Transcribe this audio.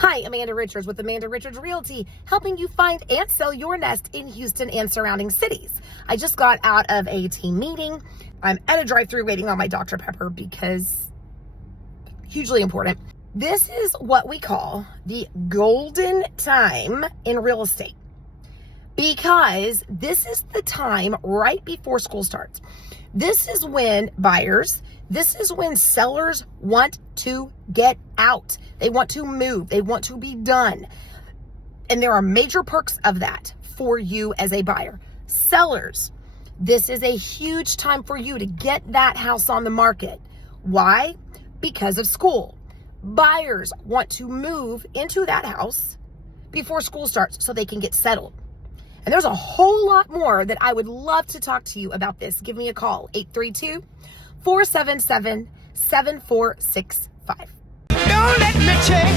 Hi, Amanda Richards with Amanda Richards Realty, helping you find and sell your nest in Houston and surrounding cities. I just got out of a team meeting. I'm at a drive-thru waiting on my Dr. Pepper because hugely important. This is what we call the golden time in real estate, because this is the time right before school starts. This is when this is when sellers want to get out. They want to move. They want to be done. And there are major perks of that for you as a buyer. Sellers, this is a huge time for you to get that house on the market. Why? Because of school. Buyers want to move into that house before school starts so they can get settled. And there's a whole lot more that I would love to talk to you about this. Give me a call, 832-477-7465. Don't let me change.